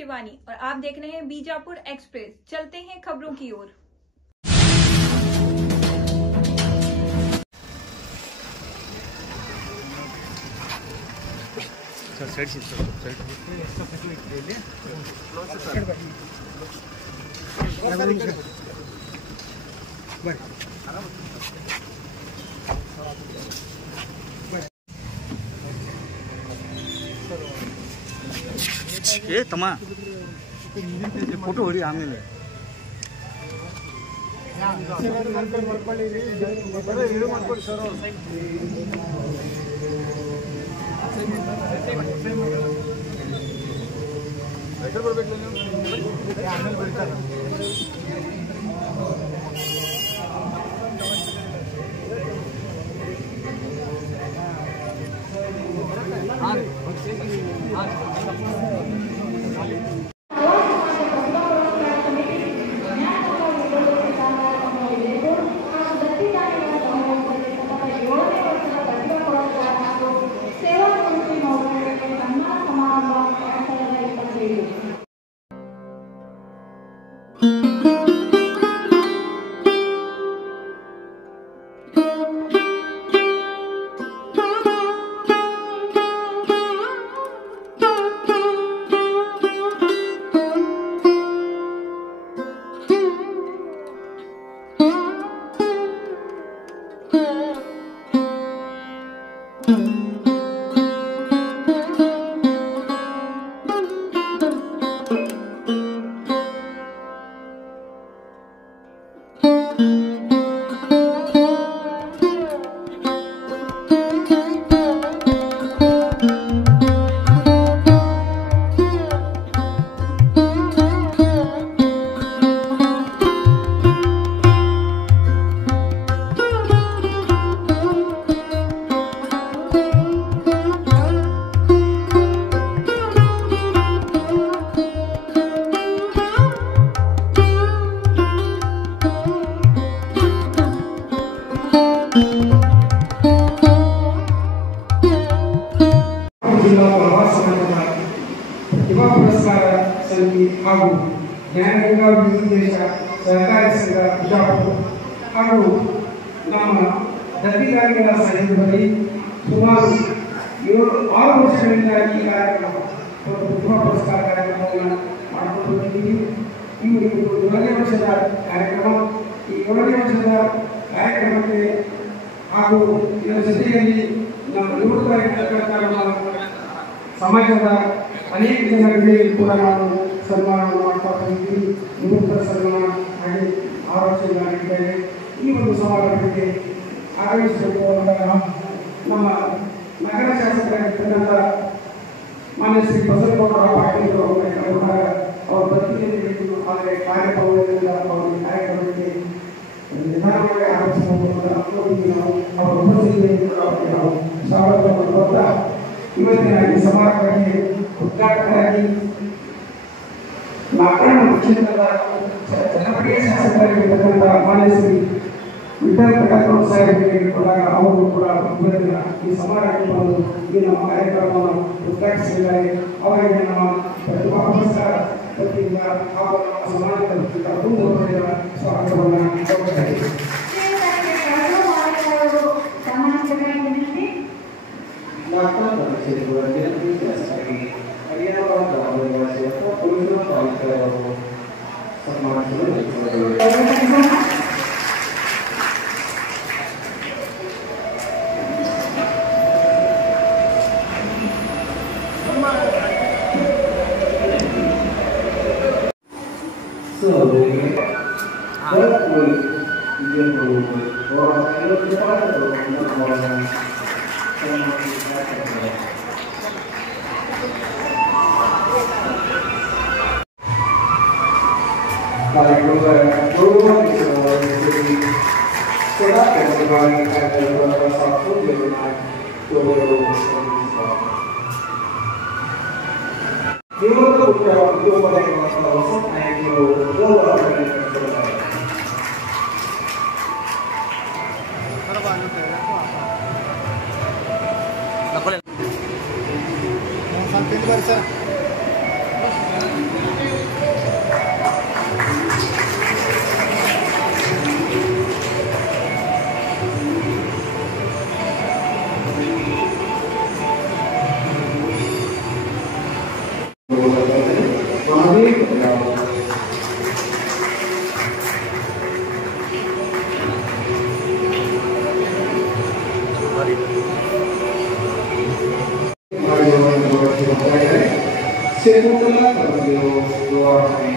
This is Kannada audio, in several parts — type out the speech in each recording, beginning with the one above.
शिवानी और आप देख रहे हैं बीजापुर एक्सप्रेस। चलते हैं खबरों की ओर। ए तमा फोटो ಹೊಡಿ ಆಮೇಲೆ ಮಾಡ್ಕೊಳ್ಳಿ ಸರ್ ಬರ್ಬೇಕು ನೀವು ಆಮೇಲೆ ಬರ್ತಾರೆ प्रतिभा पुरस्कार समिति ಹಾಗೂ ಜ್ಞಾನಗಂಗಾ ವಿದ್ಯುದೇಶ ಸಹಕಾರಿ ಸಂಘ ಬಿಜಾಪುರ ಹಾಗೂ ನಮ್ಮ ದತ್ತಿಗಾರಿಗಳ ಸಹಯೋಗದಲ್ಲಿ ಸುಮಾರು 6 ವರ್ಷಗಳಿಂದ ಈ ಕಾರ್ಯಕ್ರಮ ಪ್ರತಿಭಾ ಪುರಸ್ಕಾರ ಕಾರ್ಯಕ್ರಮವನ್ನು ಮಾಡಿಕೊಂಡು ಬಂದಿದ್ದೀವಿ. ಈ 7ನೇ ವರ್ಷದ ಕಾರ್ಯಕ್ರಮ. ಈ 7ನೇ ವರ್ಷದ ಕಾರ್ಯಕ್ರಮಕ್ಕೆ ಹಾಗೂ ಇದರ ಜೊತೆಯಲ್ಲಿ ನಮ್ಮ ನಿವೃತ್ತರಾಗಿರ್ತಕ್ಕಂಥ ಸಮಾಜದ ಅನೇಕ ಜನರಿಗೆ ಕೂಡ ನಾವು ಸನ್ಮಾನವನ್ನು ಮಾಡ್ತಾ ಬಂದಿದ್ದೀವಿ. ನಿವೃತ್ತರ ಸನ್ಮಾನ ಹಾಗೆ 6 ವರ್ಷದ ಆಗಿದ್ದಾರೆ. ಈ ಒಂದು ಸಮಾರಂಭಕ್ಕೆ ಆಗಮಿಸಬೇಕು ಅಂತ ನಮ್ಮ ನಗರ ಶಾಸಕರಾಗಿರ್ತಕ್ಕಂಥ ಮಾನ್ಯ ಶ್ರೀ ಬಸವನಗೌಡ ಪಾಟೀಲ್ ಅವರ ಪ್ರತಿನಿಧಿಗಳು ಆದರೆ ಕಾರ್ಯಕ್ರಮದಿಂದ ಅವರ ಕಾರ್ಯಕ್ರಮಕ್ಕೆ ನಿಧಾನವಾಗಿ ಆಗಮಿಸಬಹುದು ನಾವು ಅವರ ಉಪಸ್ಥಿತಿಯಲ್ಲಿ ನಾವು ಸ್ವಾಗತವನ್ನು ಕೊಡ್ತಾ ಇವತ್ತಿನ ಈ ಸಮಾರಂಭಕ್ಕೆ ಉದ್ಘಾಟಕರಾಗಿ ನಾಗರಣ ಕ್ಷೇತ್ರದ ಜನಪ್ರಿಯ ಶಾಸಕರಾಗಿರ್ತಕ್ಕಂಥ ಮಾನ್ಯ ಶ್ರೀ ವಿಠಲ್ ಕಟಕೌಡ ಸಾಹೇಬರಿಗೆ ಕೊಟ್ಟಾಗ ಅವರು ಕೂಡ ಇವತ್ತಿನ ಈ ಸಮಾರಂಭಕ್ಕೆ ಬಂದು ಈ ನಮ್ಮ ಕಾರ್ಯಕ್ರಮವನ್ನು ಉದ್ಘಾಟಿಸಿದ್ದಾರೆ. ಅವರಿಗೆ ನಮ್ಮ ಪ್ರತಿಭಾ ಪುರಸ್ಕಾರ ವತಿಯಿಂದ ಹಾಗೂ ನಮ್ಮ ಸಮಾಜದ ವತಿಯಿಂದ ಸ್ವಾಗತವನ್ನು ಕೋರುತ್ತಾ ಇದ್ದೇವೆ. Segunda Gloria.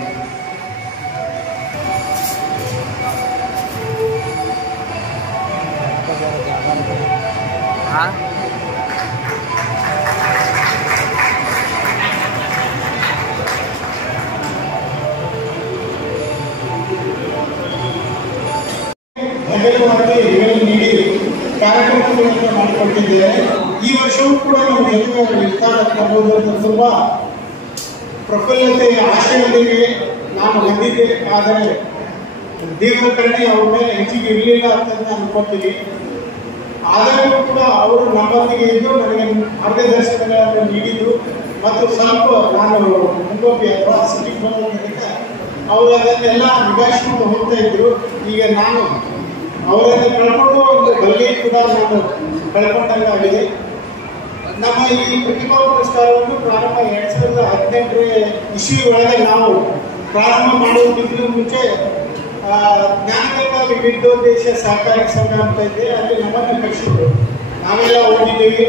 ನೀಡಿ ಕಾರ್ಯಕ್ರಮಗಳನ್ನು ಮಾಡಿಕೊಟ್ಟಿದ್ದೇವೆ. ಈ ವರ್ಷವೂ ಕೂಡ ನಾವು ಜೊತೆಗೆ ವಿಸ್ತಾರ ತುಂಬಾ ಪ್ರಫುಲ್ಲತೆ ಆಶಯದೊಂದಿಗೆ ನಾನು ಬಂದಿದ್ದೆ. ಆದರೆ ದೇವರ ಕರುಣೆ ಅವ್ರ ಮೇಲೆ ಹೆಚ್ಚಿಗೆ ಇರಲಿಲ್ಲ ಅಂತ ಅನ್ಕೋತೀನಿ. ಆದರೂ ಕೂಡ ಅವರು ನಮ್ಮೊಂದಿಗೆ ಇದ್ದು ನನಗೆ ಮಾರ್ಗದರ್ಶನಗಳನ್ನು ನೀಡಿದ್ದು ಮತ್ತು ಸ್ವಲ್ಪ ನಾನು ಮುಂಗೋಪಿ ಅಥವಾ ಸಿಟಿಗೆ ಬಂದೋದ್ರಿಂದ ಅವರು ಅದನ್ನೆಲ್ಲ ನಿಭಾಯಿಸಿಕೊಂಡು ಹೋಗ್ತಾ ಇದ್ರು. ಈಗ ನಾನು ಅವರನ್ನು ಕಳ್ಕೊಂಡು ಒಂದು ಬಲ್ಗೆ ಕೂಡ ನಾನು ಕಳ್ಕೊಂಡಂಗಾಗಿದೆ. ನಮ್ಮ ಈ ಪ್ರತಿಭಾ ಪುರಸ್ಕಾರವನ್ನು ಪ್ರಾರಂಭ 2018 ಇಸ್ವಿ ಒಳಗೆ ನಾವು ಪ್ರಾರಂಭ ಮಾಡೋದಕ್ಕಿಂತ ಮುಂಚೆ ಜ್ಞಾನಗಂಗಾ ವಿವಿಧೋದ್ದೇಶ ಸಹಕಾರಿ ಸಂಘ ಅಂತ ಇದೆ, ಅಲ್ಲಿ ನಮ್ಮನ್ನು ಕಳಿಸಿದ್ರು. ನಾವೆಲ್ಲ ಹೋಗಿದ್ದೀವಿ.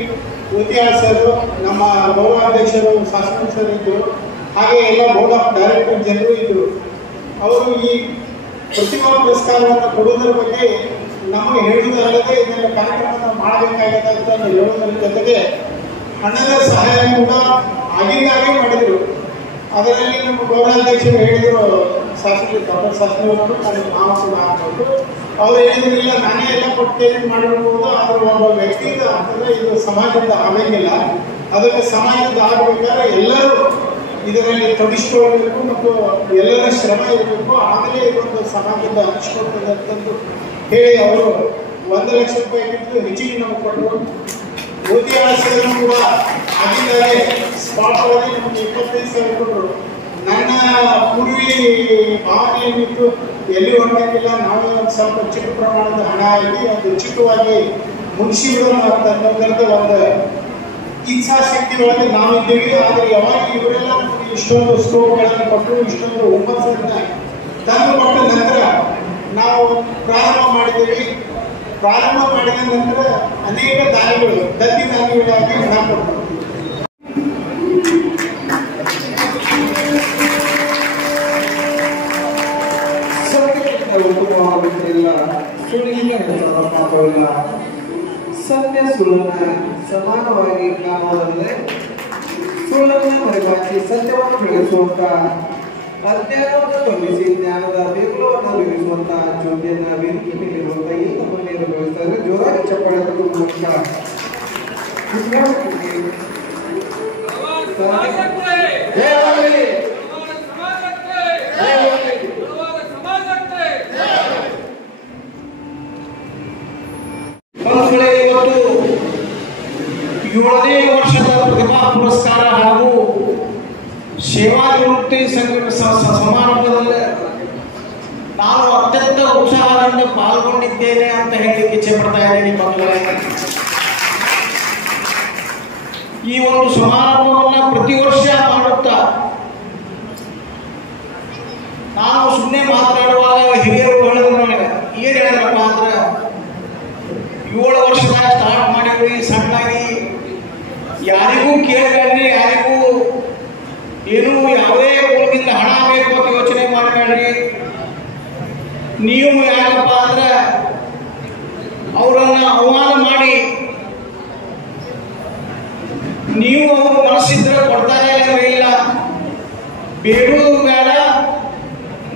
ಉತಿಯಾಳ್ ಸರ್, ನಮ್ಮ ಗೌರವಾಧ್ಯಕ್ಷರು ಶಾಸನ ಸರ್ ಇದ್ದರು, ಹಾಗೆ ಎಲ್ಲ ಬೋರ್ಡ್ ಆಫ್ ಡೈರೆಕ್ಟರ್ ಜನರು ಇದ್ದರು. ಅವರು ಈ ಪ್ರತಿಭಾ ಪುರಸ್ಕಾರವನ್ನು ಕೊಡುವುದರ ಬಗ್ಗೆ ನಮಗೆ ಹೇಳುವುದಲ್ಲದೆ ಇದನ್ನು ಕಾರ್ಯಕ್ರಮ ಮಾಡಬೇಕಾಗಿದೆ ಅಂತ ಹೇಳುವುದರ ಜೊತೆಗೆ ಹಣದ ಸಹಾಯ ಕೂಡ ಆಗಿಂದಾಗೆ ಮಾಡಿದರು. ಅದರಲ್ಲಿ ನಮ್ಮ ಗೌರವಾಧ್ಯಕ್ಷರು ಹೇಳಿದರು, ಶಾಸನವರು ನನಗೆ ಮಾವ ಕೂಡ ಹಾಕಬೇಕು. ಅವ್ರು ಹೇಳಿದ್ರು, ಇಲ್ಲ ನಾನೇ ಎಲ್ಲ ಕೊಟ್ಟೇನೆ ಮಾಡಿರ್ಬೋದು, ಆದರೆ ಒಬ್ಬ ವ್ಯಕ್ತಿಯಿಂದ ಅಂತಂದರೆ ಇದು ಸಮಾಜದ ಆಗಂಗಿಲ್ಲ. ಅದಕ್ಕೆ ಸಮಾಜದ ಆಗಬೇಕಾದ್ರೆ ಎಲ್ಲರೂ ಇದರಲ್ಲಿ ತೊಡಗಿಸಿಕೊಳ್ಬೇಕು ಮತ್ತು ಎಲ್ಲರ ಶ್ರಮ ಇರಬೇಕು, ಆಮೇಲೆ ಇದೊಂದು ಸಮಾಜದ ಅನಿಸ್ಕೊಳ್ತದೆ ಅಂತಂದು ಹೇಳಿ ಅವರು 1 ಲಕ್ಷ ರೂಪಾಯಿಗಿಂತ ಹೆಚ್ಚಿಗೆ ನಮಗೆ ಕೊಟ್ಟರು. ಮೋದಿ ಆಸೆಯನ್ನು ಕೂಡ ಆಗಿದ್ದಾರೆ ಸ್ಪಾಟ್ ಆಗಿ ನಮಗೆ 25 ಸಾವಿರ ಕೊಟ್ಟರು. ನನ್ನ ಪೂರ್ವಿ ಭಾವನೆಯನ್ನಿತ್ತು ಎಲ್ಲಿ ಹೊರಡಂಗಿಲ್ಲ, ನಾವೇ ಒಂದು ಸ್ವಲ್ಪ ಚಿಕ್ಕ ಪ್ರಮಾಣದ ಹಣ ಆಗಿ ಒಂದು ಚಿಕ್ಕವಾಗಿ ಮುಗಿಸಿಬಿಡೋಣ ಅಂತ ಅನ್ನೋದಕ್ಕೆ ಒಂದು ಇಚ್ಛಾಶಕ್ತಿ ಒಳಗೆ ನಾವಿದ್ದೀವಿ. ಆದರೆ ಯಾವಾಗ ಇವರೆಲ್ಲ ನಮಗೆ ಇಷ್ಟೊಂದು ಸ್ಕೋಪ್ಗಳನ್ನು ಕೊಟ್ಟರು, ಇಷ್ಟೊಂದು ಹುಮ್ಮಸ್ಸನ್ನು ತಂದು ಕೊಟ್ಟ ನಂತರ ನಾವು ಪ್ರಾರಂಭ ಮಾಡಿದ್ದೀವಿ. ಪ್ರಾರಂಭ ಮಾಡಿದ ನಂತರ ಅನೇಕ ದಾನಿಗಳು ದತ್ತಿ ದಾನಿಗಳಾಗಿ ಹಣ ಕೊಟ್ಟರು. ಸತ್ಯ ಸುಳ್ಳನ್ನ ಸಮಾನವಾಗಿ ಕಾಣುವುದಲ್ಲದೆ ಸುಳ್ಳನ್ನ ಮರೆಮಾಚಿ ಸತ್ಯವನ್ನು ಬೆಳೆಸುವಂತ ಅಜ್ಞಾನವನ್ನು ತೊಲಗಿಸಿ ಜ್ಞಾನದ ಬೇಗುಲವನ್ನು ಬೆಳೆಸುವಂತ ಜ್ಯೋತಿಯನ್ನ ವೇದಿಕೆ ಮೇಲಿರುವಂತ ಈ ನಮ್ಮನ್ನೇನು ಬೆಳೆಸ್ತಾ ಇದ್ರೆ ಜೋರಾಗಿ ಚಪ್ಪಾಳೆ ಮೂಲಕ ಇವತ್ತು 7ನೇ ವರ್ಷದ ಪ್ರತಿಭಾ ಪುರಸ್ಕಾರ ಹಾಗೂ ಸೇವಾ ನಿವೃತ್ತಿ ಸಮಾರಂಭದಲ್ಲಿ ನಾನು ಅತ್ಯಂತ ಉತ್ಸಾಹದಿಂದ ಪಾಲ್ಗೊಂಡಿದ್ದೇನೆ ಅಂತ ಹೇಳಲಿಕ್ಕೆ ಇಚ್ಛೆ ಪಡ್ತಾ ಇದ್ದೇನೆ. ಮಕ್ಕಳೇ, ಈ ಒಂದು ಸಮಾರಂಭವನ್ನು ಪ್ರತಿ ವರ್ಷ ಮಾಡುತ್ತಾ ನಾನು ಸುಮ್ಮನೆ ಮಾತನಾಡುವಾಗ ಹಿರಿಯರು ಹೇಳಿದ್ರು ನನಗೆ, ಏನು ಹೇಳಿದ್ರಪ್ಪ ಅಂದ್ರೆ 7 ವರ್ಷದಾಗ ಸ್ಟಾರ್ಟ್ ಮಾಡಿದ್ರಿ ಸಣ್ಣಾಗಿ, ಯಾರಿಗೂ ಕೇಳಬೇಡ್ರಿ, ಯಾರಿಗೂ ಏನು ಯಾವುದೇ ಮೂಲದಿಂದ ಹಣ ಬೇಕು ಅಂತ ಯೋಚನೆ ಮಾಡಬೇಡ್ರಿ. ನೀವು ಯಾಕಪ್ಪ ಅಂದ್ರೆ ಅವರನ್ನು ಆಹ್ವಾನ ಮಾಡಿ ನೀವು ಅವ್ರ ಮನಸ್ಸಿದ್ರೆ ಕೊಡ್ತಾರೆ ಇಲ್ಲ, ಬೇಡುವುದು ಬೇಡ,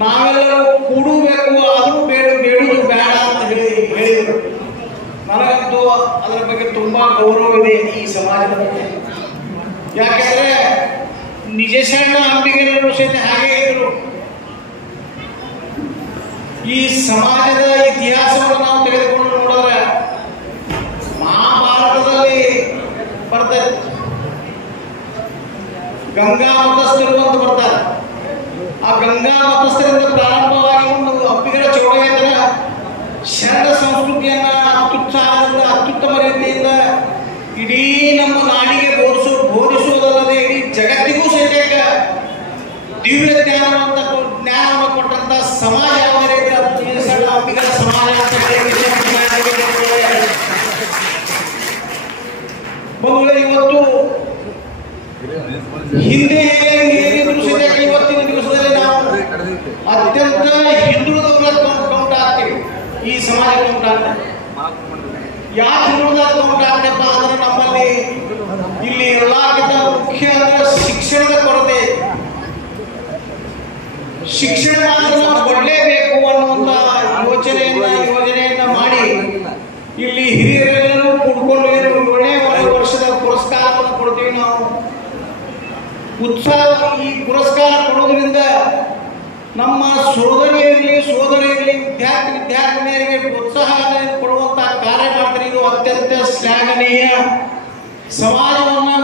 ನಾವೆಲ್ಲರೂ ಕೂಡಬೇಕು, ಆದರೂ ಬೇಡುವುದು ಬೇಡ ಅಂತ ಹೇಳಿದರು. ನನಗಂತೂ ಅದರ ಬಗ್ಗೆ ತುಂಬಾ ಗೌರವ ಇದೆ ಈ ಸಮಾಜದ ಬಗ್ಗೆ. ಯಾಕೆಂದ್ರೆ ನಿಜಶರಣ ಅಂಬಿಗರರು ಸಹಿತ ಹಾಗೆ ಇದ್ರು. ಈ ಸಮಾಜದ ಇತಿಹಾಸವನ್ನು ನಾವು ತೆಗೆದುಕೊಂಡು ನೋಡಿದ್ರೆ ಮಹಾಭಾರತದಲ್ಲಿ ಬರ್ತದೆ, ಗಂಗಾ ಮತಸ್ಥರು ಅಂತ ಬರ್ತಾರೆ. ಆ ಗಂಗಾ ಮತಸ್ಥರಿಂದ ಪ್ರಾರಂಭವಾಗಿ ಒಂದು ಅಂಬಿಗರ ಚೌಡಯ್ಯನ ಶರಣ ಸಂಸ್ಕೃತಿಯನ್ನ ಅತ್ಯುತ್ಸಾಹದಿಂದ ಅತ್ಯುತ್ತಮ ರೀತಿಯಿಂದ ಇಡೀ ನಮ್ಮ ನಾಡಿಗೆ ಬೋಧಿಸುವುದಲ್ಲದೆ ಇಡೀ ಜಗತ್ತಿಗೂ ಸಹಿತ ದಿವ್ಯ ಜ್ಞಾನವನ್ನು ಕೊಟ್ಟಂತ ಸಮಾಜ ಯಾವಾಗ ಅಂಬಿಗರ ಸಮಾಜ ಅಂತ ಇವತ್ತು ಹಿಂದೆ ಈ ಸಮಾಜಕ್ಕೆ ಉಂಟಾಗ್ತದೆ. ಯಾಕೆ ಉಂಟಾಗ್ತಪ್ಪ ಅಂದ್ರೆ ನಮ್ಮಲ್ಲಿ ಇಲ್ಲಿ ಎಲ್ಲಕ್ಕಿಂತ ಮುಖ್ಯ ಅಂದ್ರೆ ಶಿಕ್ಷಣದ ಕೊರತೆ. ಶಿಕ್ಷಣ ಕೊಡಲೇಬೇಕು ಅನ್ನುವಂತ ಯೋಜನೆಯನ್ನ ಮಾಡಿ ಇಲ್ಲಿ ಹಿರಿಯರೆಲ್ಲರೂ ಕೂಡ್ಕೊಂಡು ಒಳ್ಳೆಯ ಒಂದು ವರ್ಷದ ಪುರಸ್ಕಾರವನ್ನು ಕೊಡ್ತೀವಿ ನಾವು. ಉತ್ಸಾಹ ಈ ಪುರಸ್ಕಾರ ಕೊಡೋದ್ರಿಂದ ನಮ್ಮ ಸೋದರಿಯರಲ್ಲಿ ವಿದ್ಯಾರ್ಥಿನಿಯರಿಗೆ ಪ್ರೋತ್ಸಾಹ ಕೊಡುವಂತಹ ಕಾರ್ಯ ಮಾಡ್ತಾರೆ. ಇದು ಅತ್ಯಂತ ಶ್ಲಾಘನೀಯ. ಸಮಾಜವನ್ನು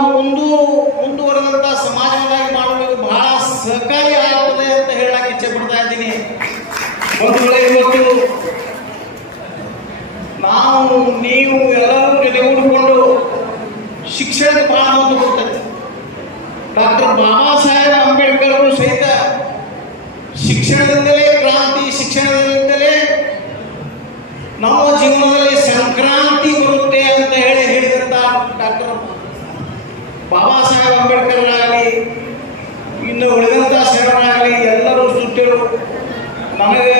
ಮುಂದುವರೆದಂತಹ ಸಮಾಜವನ್ನಾಗಿ ಮಾಡಲು ಇದು ಬಹಳ ಸಹಕಾರಿ ಆಗುತ್ತದೆ ಅಂತ ಹೇಳಕ್ಕೆ ಇಚ್ಛೆ ಪಡ್ತಾ ಇದ್ದೀನಿ. ಇವತ್ತು ನಾವು ನೀವು ಎಲ್ಲರೂ ಜೊತೆಗೂಡಿಕೊಂಡು ಶಿಕ್ಷಣಕ್ಕೆ ಬಹಳ ಒಂದು ಕೊಡ್ತದೆ. ಡಾಕ್ಟರ್ ಬಾಬಾ ಸಾಹೇಬ್ ಅಂಬೇಡ್ಕರ್ ಅವರು ಸಹಿತ ಶಿಕ್ಷಣದಿಂದಲೇ ಕ್ರಾಂತಿ, ಶಿಕ್ಷಣದಿಂದಲೇ ನಮ್ಮ ಜೀವನದಲ್ಲಿ ಸಂಕ್ರಾಂತಿ ಬರುತ್ತೆ ಅಂತ ಹೇಳಿದಂತ ಡಾಕ್ಟರ್ ಬಾಬಾ ಸಾಹೇಬ್ ಅಂಬೇಡ್ಕರ್ ಆಗಲಿ ಇನ್ನು ಉಳಿದಂತ ಶರಣರಾಗಲಿ ಎಲ್ಲರೂ ಸುಟ್ಟರು. ನಮಗೆ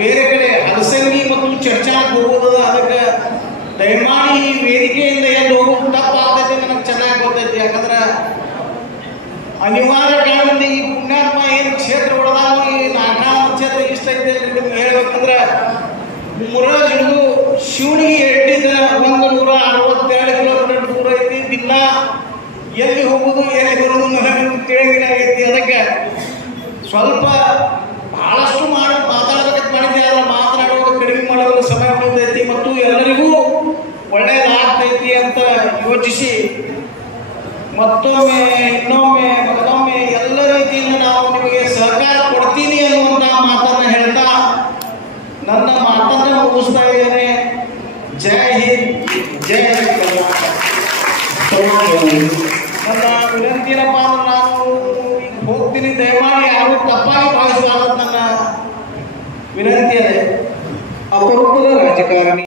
ಬೇರೆ ಕಡೆ ಹಲಸಂಗಿ ಮತ್ತು ಚರ್ಚಾಕ್ಕೆ ಹೋಗೋದ, ಅದಕ್ಕೆ ದಯಮಾಡಿ ಈ ವೇದಿಕೆಯಿಂದ ಎಲ್ಲಿ ಹೋಗೋದು ತಪ್ಪಾಗ್ತೈತಿ ನನಗೆ ಚೆನ್ನಾಗಿ ಗೊತ್ತೈತಿ. ಯಾಕಂದ್ರೆ ಅನಿವಾರ್ಯ ಕಾರಣದಿಂದ ಈ ಪುಣ್ಯಾತ್ಮ ಏನು ಕ್ಷೇತ್ರ ಒಳದಾಗ ಈ ನಾಗರಾಮ ಕ್ಷೇತ್ರ ಇಷ್ಟ ಐತೆ ನಿಮ್ಗೆ ಹೇಳ್ಬೇಕಂದ್ರೆ ಮುರಾಜ್ ಹಿಡಿದು ಶಿವನಿಗೆ ಎಡ್ಡಿದ 167 ಕಿಲೋಮೀಟರ್ ದೂರ ಐತಿ. ದಿನ ಎಲ್ಲಿ ಹೋಗುದು ಎಲ್ಲಿ ಬರುವುದು ನನಗೆ ತಿಳಿದಿನಾಗೈತಿ. ಅದಕ್ಕೆ ಸ್ವಲ್ಪ ಬಹಳಷ್ಟು ಮಾತಾಡಬೇಕಂತ ಮಾಡಿದ್ದೆ, ಅದರ ಮಾತನಾಡುವುದು ಕಡಿಮೆ ಮಾಡೋದು ಸಮಯ ಉಳಿದೈತಿ ಮತ್ತು ಎಲ್ಲರಿಗೂ ಒಳ್ಳೆಯದಾಗ್ತೈತಿ ಅಂತ ಯೋಚಿಸಿ ಮತ್ತೊಮ್ಮೆ ಇನ್ನೊಮ್ಮೆ ಎಲ್ಲ ರೀತಿಯಿಂದ ನಾವು ನಿಮಗೆ ಸಹಕಾರ ಕೊಡ್ತೀನಿ ಅನ್ನುವಂತಹ ಮಾತನ್ನ ಹೇಳ್ತಾ ನನ್ನ ಮಾತನ್ನ ಮುಗಿಸ್ತಾ ಇದ್ದೇನೆ. ಜೈ ಹಿಂದ್, ಜೈ ಕರ್ನಾಟಕ. ನನ್ನ ವಿನಂತಿನಪ್ಪ ಅಂದ್ರೆ ನಾನು ಈಗ ಹೋಗ್ತೀನಿ, ದಯಮಾಡಿ ಯಾರು ತಪ್ಪಾಗಿ ಭಾವಿಸಬಾರದು ನನ್ನ ವಿನಂತಿ ಇದೆ. ಅಪರೂಪದ ರಾಜಕಾರಣಿ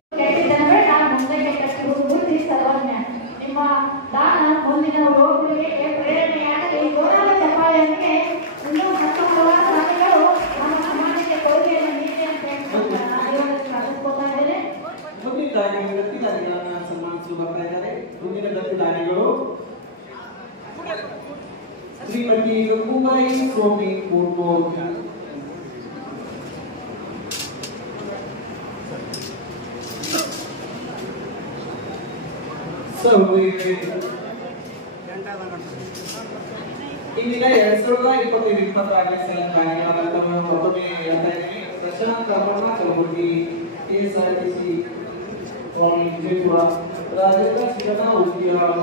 ದತ್ತಿದಾನಿಗಳನ್ನ ಸನ್ಮಾನಿಸಲು ಬರ್ತಾ ಇದ್ದಾರೆ. ಮುಂದಿನ ದತ್ತಿದಾನಿಗಳು ಶ್ರೀಮತಿ ಕುಮಾರಿ ಸ್ವಾಮಿ ಕೂರ್ಮೋರ್. ಇಂದಿನ 2025-26ನೇ ಸಾಲಿನ ದಾನಿಗಳನ್ನ ಮತ್ತೊಮ್ಮೆ ಹೇಳ್ತಾ ಇದ್ದೀನಿ. ಪ್ರಶಾಂತ್ ಕರ್ಮಣ್ಣ ಕಲಬುರ್ಗಿ, KSRTC ಸ್ವಾಮಿ ವಿಜಯಪುರ, ರಾಜೇಂದ್ರ ಶಿವನ ಉದ್ಯಾನ,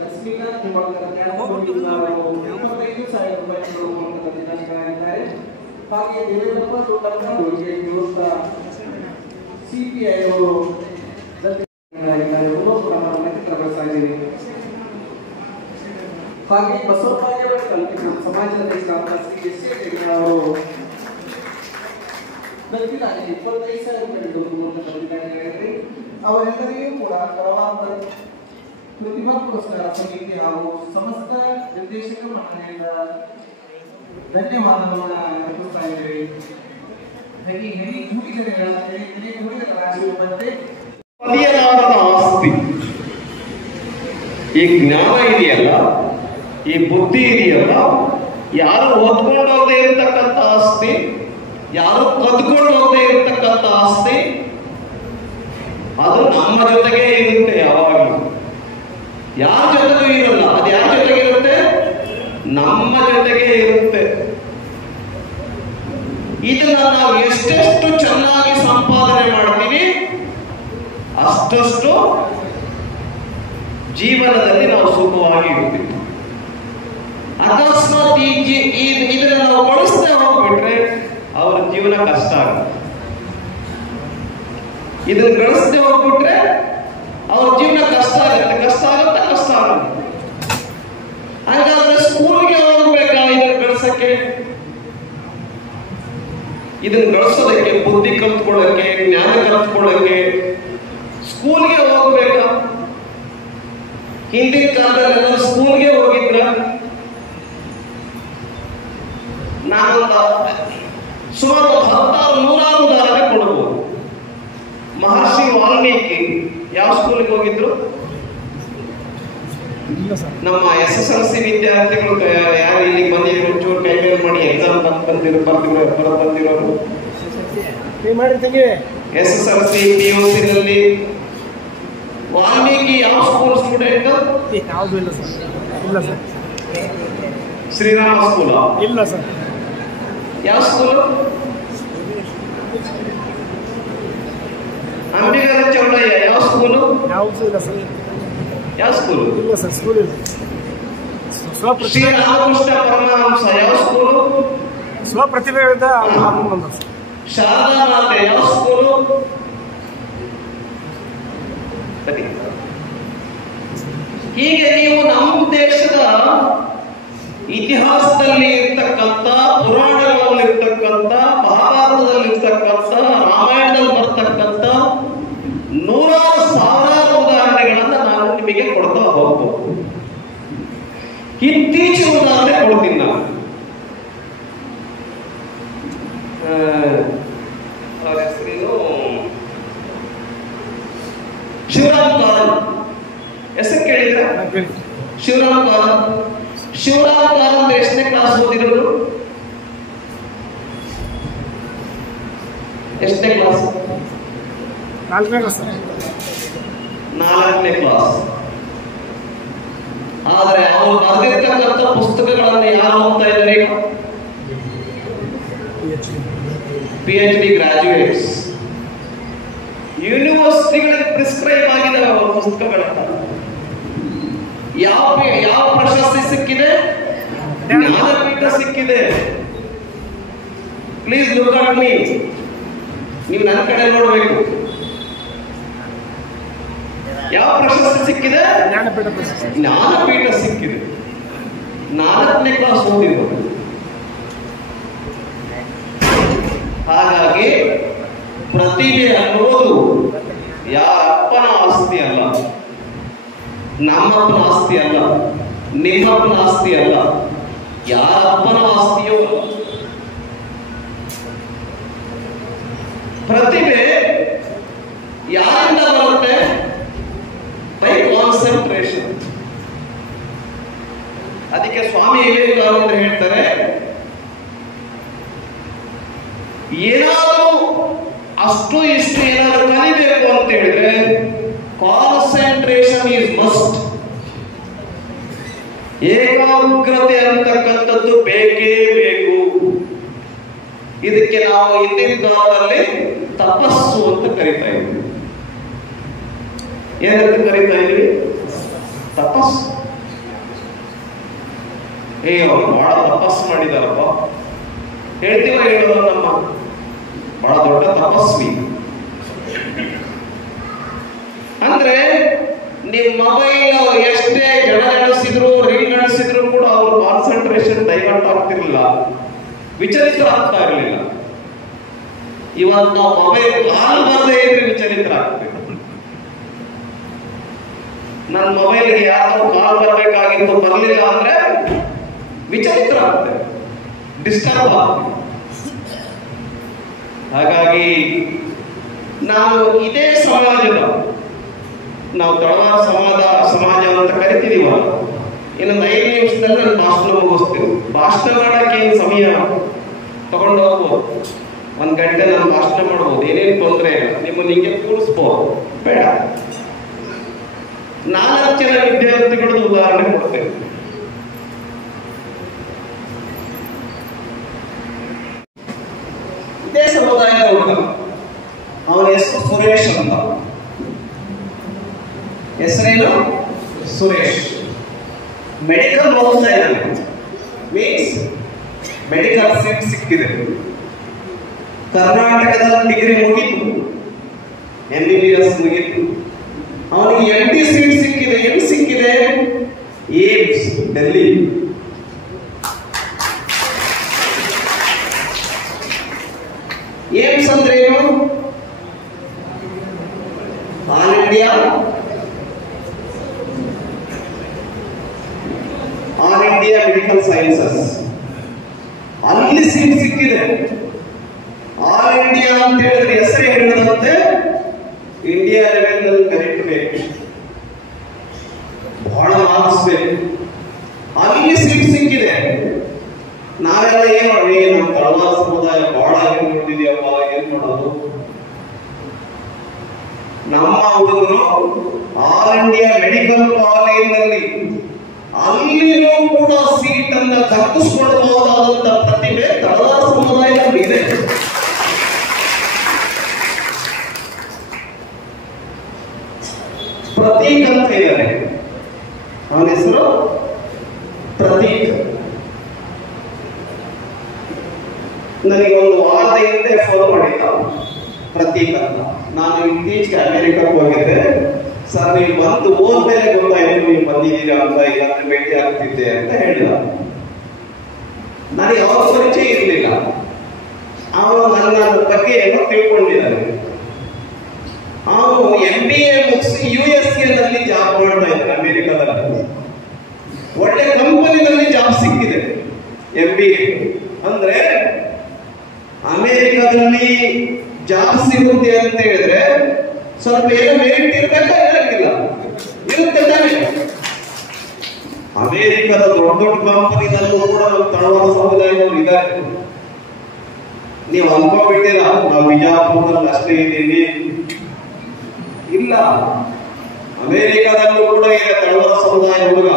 ಲಕ್ಷ್ಮೀನಾಥ್ ನಿಂಬಾಳ್ಕರ್ 25,000 ರೂಪಾಯಿಗಳು ದಾನಿಗಳಾಗಿದ್ದಾರೆ. ಹಾಗೆ ದೇವೇಂದ್ರಪ್ಪ ತೋಟಪ್ಪ ಅವರಿಗೆ CPI ಅವರು ಹಾಗೆ ಬಸವರಾಜ ಸಮಾಜದ ಶ್ರೀ ಎಸ್ ಅವರು ದತ್ತಿದಾನಿ 25,000 ಅವರೆಲ್ಲರಿಗೂ ಕೂಡ ಪ್ರವಾಹ ಪ್ರತಿಭಾ ಪುರಸ್ಕಾರ ಸಮಿತಿ ಹಾಗೂ ಸಮಸ್ತ ನಿರ್ದೇಶಕ ಮಂಡಳಿಯಿಂದ ಧನ್ಯವಾದಗಳನ್ನು ಅರ್ಪಿಸ್ತಾ ಇದ್ದೇವೆ. ಮದಿಯಲಾರದ ಆಸ್ತಿ ಈ ಜ್ಞಾನ ಇದೆಯಲ್ಲ, ಈ ಬುದ್ಧಿ ಇದೆಯಲ್ಲ, ಯಾರು ಓದ್ಕೊಂಡು ಹೋಗದೆ ಇರತಕ್ಕಂಥ ಆಸ್ತಿ, ಯಾರು ಕದ್ಕೊಂಡು ಹೋಗದೆ ಇರತಕ್ಕಂಥ ಆಸ್ತಿ, ಅದು ನಮ್ಮ ಜೊತೆಗೆ ಇರುತ್ತೆ. ಯಾವಾಗಲೂ ಯಾರ ಜೊತೆಗೂ ಇರಲ್ಲ. ಅದು ಯಾರ ಜೊತೆಗೆ ಇರುತ್ತೆ? ನಮ್ಮ ಜೊತೆಗೆ ಇರುತ್ತೆ. ಇದನ್ನ ನಾವು ಎಷ್ಟೆಷ್ಟು ಚೆನ್ನಾಗಿ ಸಂಪಾದನೆ ಮಾಡ್ತೀವಿ ಅಷ್ಟಷ್ಟು ಜೀವನದಲ್ಲಿ ನಾವು ಸುಖವಾಗಿ ಇರ್ತೀವಿ. ಅಕಸ್ಮಾತ್ ಇದನ್ನ ನಾವು ಬಳಸದೆ ಹೋಗ್ಬಿಟ್ರೆ ಅವರ ಜೀವನ ಕಷ್ಟ ಆಗುತ್ತೆ. ಇದನ್ನ ಗಳಿಸದೆ ಹೋಗ್ಬಿಟ್ರೆ ಅವ್ರ ಜೀವನ ಕಷ್ಟ ಆಗುತ್ತೆ. ಹಾಗಾದ್ರೆ ಸ್ಕೂಲ್ಗೆ ಹೋಗ್ಬೇಕಾ ಇದನ್ನ ಗಳಿಸಕ್ಕೆ? ಇದನ್ನ ಗಳಿಸೋದಕ್ಕೆ, ಬುದ್ಧಿ ಕಲ್ತ್ಕೊಳ್ಳಕ್ಕೆ, ಜ್ಞಾನ ಕಲ್ತ್ಕೊಳ್ಳಕ್ಕೆ ಸ್ಕೂಲ್ಗೆ ಹೋಗ್ಬೇಕಾ? ಹಿಂದಿನ ಕಾಲದಲ್ಲೆಲ್ಲ ಸ್ಕೂಲ್ಗೆ ಹೋಗಿದ್ರ? ನಾನು ಸುಮಾರು 100 ಉದಾಹರಣೆ ನಮ್ಮ SSLC ವಿದ್ಯಾರ್ಥಿಗಳು ಯಾರು ಇಲ್ಲಿಗೆ ಬಂದಿದ್ರು ಒಂಚೂರು ಕೈ ಮೇಲೆ ಮಾಡಿ ಎಕ್ಸಾಮ್ ಬಂದಿರೋರು SSLC PUC ನಲ್ಲಿ ವಾಲ್ಮೀಕಿ ಯಾವ ಸ್ಕೂಲ್ ಸ್ಟೂಡೆಂಟ್? ಯಾವುದು ಇಲ್ಲ ಸರ್. ಇಲ್ಲ ಸರ್. ಶ್ರೀರಾಮ ಸ್ಕೂಲ್ ಇಲ್ಲ ಸರ್. ಯಾವ ಸ್ಕೂಲ್? ಅಂಬಿಗರ ಚೌಡಯ್ಯ ಯಾವ ಸ್ಕೂಲು? ಯಾವುದು ಇಲ್ಲ ಸರ್. ಯಾವ ಸ್ಕೂಲು? ಇಲ್ಲ ಸರ್, ಸ್ಕೂಲ್ ಇಲ್ಲ. ಶ್ರೀರಾಮಕೃಷ್ಣ ಪರಮಹಂಸ ಯಾವ ಸ್ಕೂಲು? ಸ್ವಪ್ರತಿಭೆಯಿಂದ ಶಾರದಾ ಮಾತೆ ಯಾವ ಸ್ಕೂಲು? ಹೀಗೆ ನೀವು ನಮ್ಮ ದೇಶದ ಇತಿಹಾಸದಲ್ಲಿ ಇರ್ತಕ್ಕಂಥ, ಪುರಾಣಗಳಲ್ಲಿರ್ತಕ್ಕಂಥ, ಮಹಾಭಾರತದಲ್ಲಿರ್ತಕ್ಕಂಥ, ರಾಮಾಯಣದಲ್ಲಿ ಬರ್ತಕ್ಕಂಥ ನೂರಾರು ಸಾವಿರಾರು ಉದಾಹರಣೆಗಳನ್ನ ನಾನು ನಿಮಗೆ ಕೊಡ್ತಾ ಹೋಗ್ಬೋದು. ಇತ್ತೀಚಿನ ಉದಾಹರಣೆ ಕೊಡ್ತೀನಿ ನಾನು. ಶಿವರಾಮ್ ಕಾರಂತ್ ಹೆಸರು ಕೇಳಿದ್ರ? ಶಿವರಾಮ್ ಕಾರಂತ್ ಎಷ್ಟನೇ ಕ್ಲಾಸ್ ಓದಿರೋರು? ಎಷ್ಟನೇ ಕ್ಲಾಸ್? 4ನೇ ಕ್ಲಾಸ್. 4ನೇ ಕ್ಲಾಸ್. ಆದ್ರೆ ಅವರು ಬರೆದಿರ್ತಕ್ಕಂಥ ಪುಸ್ತಕಗಳನ್ನು ಯಾರು ಓದ್ತಾ ಇದ್ದಾರೆ? PhD graduates. ಯೂನಿವರ್ಸಿಟಿಗಳಿಗೆ ಪ್ರಿಸ್ಕ್ರೈಬ್ ಆಗಿದೆ ಅವರ ಪುಸ್ತಕಗಳನ್ನ. ಯಾವ ಪ್ರಶಸ್ತಿ ಸಿಕ್ಕಿದೆ? ಜ್ಞಾನಪೀಠ ಸಿಕ್ಕಿದೆ. Please look at me. ನೀವು ನನ್ನ ಕಡೆ ನೋಡಬೇಕು. ಯಾವ ಪ್ರಶಸ್ತಿ ಸಿಕ್ಕಿದೆ? ಜ್ಞಾನಪೀಠ ಸಿಕ್ಕಿದೆ. 4ನೇ ಕ್ಲಾಸ್ ಓದಿದ್ರು. ಹಾಗಾಗಿ ಪ್ರತಿಭೆ ಅನ್ನೋದು ಯಾರಪ್ಪನ ಆಸ್ತಿ ಅಲ್ಲ, ನಮ್ಮಪ್ಪನ ಆಸ್ತಿ ಅಲ್ಲ, ನಿಮ್ಮಪ್ಪನ ಆಸ್ತಿ ಅಲ್ಲ, ಯಾರಪ್ಪನ ಆಸ್ತಿಯೋ ಅಲ್ಲ. ಪ್ರತಿಭೆ ಯಾರಿಂದ ಬರುತ್ತೆ? By concentration. ಅದಕ್ಕೆ ಸ್ವಾಮಿ ವಿವೇಕಾನಂದ ಹೇಳ್ತಾರೆ, ಏನಾದರೂ ಅಷ್ಟು ಇಷ್ಟು ಏನಾದರೂ ಕಲಿಬೇಕು ಅಂತ ಹೇಳಿದ್ರೆ ಕಾನ್ಸಂಟ್ರೇಷನ್ ಈಸ್ ಮಸ್ಟ್. ಏಕಾಗ್ರತೆ ಅಂತಕ್ಕಂಥದ್ದು ಬೇಕೇ ಬೇಕು. ಇದಕ್ಕೆ ನಾವು ಹಿಂದಿನ ಕಾಲದಲ್ಲಿ ತಪಸ್ಸು ಅಂತ ಕರಿತಾ ಇದ್ವಿ. ಏನಂತ ಕರಿತಾ ಇದ್ವಿ? ತಪಸ್ಸು. ಅವ್ರು ಬಹಳ ತಪಸ್ಸು ಮಾಡಿದಾರಪ್ಪ ಹೇಳ್ತೀವ ಹೇಳೋದು. ನಮ್ಮ ಬಹಳ ದೊಡ್ಡ ತಪಸ್ವಿ ಅಂದ್ರೆ ನಿಮ್ ಮೊಬೈಲ್ ಎಷ್ಟೇ ಜನ ನಡೆಸಿದ್ರು, ರೀಲ್ ನಡೆಸಿದ್ರು ಕೂಡ ಅವ್ರ ಕಾನ್ಸಂಟ್ರೇಷನ್ ಡೈವರ್ಟ್ ಆಗ್ತಿರ್ಲಿಲ್ಲ, ವಿಚಲಿತ ಆಗ್ತಾ ಇರಲಿಲ್ಲ. ಇವತ್ತು ನಾವು ಮೊಬೈಲ್ ಕಾಲ್ ಬರದೇ ಇದ್ರೆ ವಿಚಲಿತ ಆಗ್ತೇವೆ. ನನ್ನ ಮೊಬೈಲ್ಗೆ ಯಾರೋ ಕಾಲ್ ಬರಬೇಕಾಗಿತ್ತು, ಬರಲಿಲ್ಲ ಅಂದ್ರೆ ವಿಚಲಿತ ಆಗ್ತೇವೆ, ಡಿಸ್ಟರ್ಬ್ ಆಗ್ತೇವೆ. ಹಾಗಾಗಿ ನಾವು ಇದೇ ಸಮಾಜದ, ನಾವು ತಳವಾರ ಸಮಾಜ ಅಂತ ಕರಿತಿದೀವಲ್ಲ, ಇನ್ನೊಂದು 5 ನಿಮಿಷದಲ್ಲಿ ನಾನು ಭಾಷಣ ಮುಗಿಸ್ತೀನಿ. ಭಾಷಣ ಮಾಡಕ್ಕೆ ಏನು ಸಮಯ ತಗೊಂಡು ಹೋಗ್ಬೋದು, 1 ಗಂಟೆ ನಾನು ಭಾಷಣ ಮಾಡ್ಬೋದು, ಏನೇನು ತೊಂದರೆ ಇಲ್ಲ. ನಿಮ್ಮನ್ನು ಹಿಂಗೆ ಕೂರಿಸ್ಬೋದು, ಬೇಡ. 4 ಜನ ವಿದ್ಯಾರ್ಥಿಗಳದ್ದು ಉದಾಹರಣೆ ಕೊಡ್ತೇನೆ. ಇದೇ ಸಮುದಾಯದ ಹುಡುಗ, ಅವನ ಹೆಸರು ಸುರೇಶ್ ಅಂತ. ಹೆಸರೇನು? ಸುರೇಶ್. ಮೆಡಿಕಲ್ ಓದ್ತಾ ಇದ್ದಾನೆ. ಮೀನ್ಸ್ ಮೆಡಿಕಲ್ ಸೀಟ್ ಸಿಕ್ಕಿದೆ. ಕರ್ನಾಟಕದ ಡಿಗ್ರಿ ಮುಗಿತು, MBBS ಮುಗಿತು. ಅವನಿಗೆ MD ಸೀಟ್ ಸಿಕ್ಕಿದೆ. ಎಲ್ಲಿ ಸಿಕ್ಕಿದೆ? ಏಮ್ಸ್, ಡೆಲ್ಲಿ. ಏಮ್ಸ್ ಅಂದ್ರೆ ಏನು? All India medical sciences. ಅಲ್ಲಿ ಸೀಟ್ ಸಿಕ್ಕಿದೆ. ಆಲ್ ಇಂಡಿಯಾ ಅಂತ ಹೇಳಿದ್ರೆ ಹೆಸರು ಹೇಳಿದಂತೆ ಇಂಡಿಯಾ ಲೆವೆಲ್ ನಲ್ಲಿ ಮೆರಿಟ್ ಬೇಕು. ಬಹಳ ಮಾರ್ಕ್ಸ್ಬೇಕು. ಅಲ್ಲಿ ಸೀಟ್ ಸಿಕ್ಕಿದೆ. ನಾವೆಲ್ಲ ಏನ್ ಮಾಡಿ ನಮ್ಮ ತಳವಾರ ಸಮುದಾಯ ಬಹಳ ನೋಡಿದ್ಯಪ್ಪ, ಏನ್ ಮಾಡೋದು? ನಮ್ಮ ಹುಡುಗರು ಆಲ್ ಇಂಡಿಯಾ ಮೆಡಿಕಲ್ ಕಾಲೇಜಿನಲ್ಲಿ ಅಲ್ಲಿನೂ ಕೂಡ ಸೀಟ್ ಅನ್ನ ದಕ್ಕಿಸ್ಕೊಳ್ಬಹುದಾದಂತ ಪ್ರತಿಭೆ ತಳವಾರ ಸಮುದಾಯದಲ್ಲಿ ಇದೆ. ಪ್ರತೀಕ್ ಅಂತ ಇದ್ದಾರೆ, ಅವನ ಹೆಸರು ಪ್ರತೀಕ್. ನನಗೆ ಒಂದು ವಾರದ ಹಿಂದೆ ಫೋನ್ ಮಾಡಿದ್ದ ಪ್ರತೀಕ್ ಅಂತ. ನಾನು ಇತ್ತೀಚೆಗೆ ಅಮೆರಿಕಕ್ಕೆ ಹೋಗಿದ್ದೆ. ಸರ್ ನೀವು ಬಂದು ಹೋದ್ಮೇಲೆ ಗೊತ್ತಾಯ್ತು ನೀವು ಬಂದಿದ್ದೀರಾ ಅಂತ, ಇಲ್ಲಾಂದ್ರೆ ಭೇಟಿ ಆಗ್ತಿದ್ದೆ ಅಂತ ಹೇಳಿದ. ನನಗೆ ಯಾವ ಪರಿಚಯ ಇರಲಿಲ್ಲ. ಅವನು ನನ್ನ ಬಗ್ಗೆ ಏನೋ ತಿಳ್ಕೊಂಡಿದ್ದಾನೆ. ಅವನು MBA ಮುಗಿಸಿ USA ನಲ್ಲಿ ಜಾಬ್ ಮಾಡ್ತಾ ಇದ್ದಾನೆ, ಅಮೆರಿಕದಲ್ಲಿ. ಒಳ್ಳೆ ಕಂಪನಿನಲ್ಲಿ ಜಾಬ್ ಸಿಕ್ಕಿದೆ. MBA ಅಂದ್ರೆ ಅಮೆರಿಕದಲ್ಲಿ ಜಾಬ್ ಸಿಗುತ್ತೆ ಅಂತ ಹೇಳಿದ್ರೆ ಸ್ವಲ್ಪ ಏನೋ ಮೆರಿಟ್ ಇರ್ಬೇಕಾ? ಇರಂಗಿಲ್ಲ, ಇರುತ್ತೆ ತಾನೆ. ಅಮೆರಿಕದ ದೊಡ್ಡ ದೊಡ್ಡ ಕಂಪನಿನಲ್ಲೂ ಕೂಡ ತಳವಾರ ಸಮುದಾಯದವರು ಇದ್ದಾರೆ. ನೀವು ಅನ್ಕೋಬಿಟ್ಟಿರ ನಾವು ಬಿಜಾಪುರದಲ್ಲಿ ಅಷ್ಟೇ ಇದ್ದೀವಿ, ಇಲ್ಲ. ಅಮೆರಿಕದಲ್ಲೂ ಕೂಡ ಇದೆ ತಳವಾರ ಸಮುದಾಯ ಹುಡುಗ.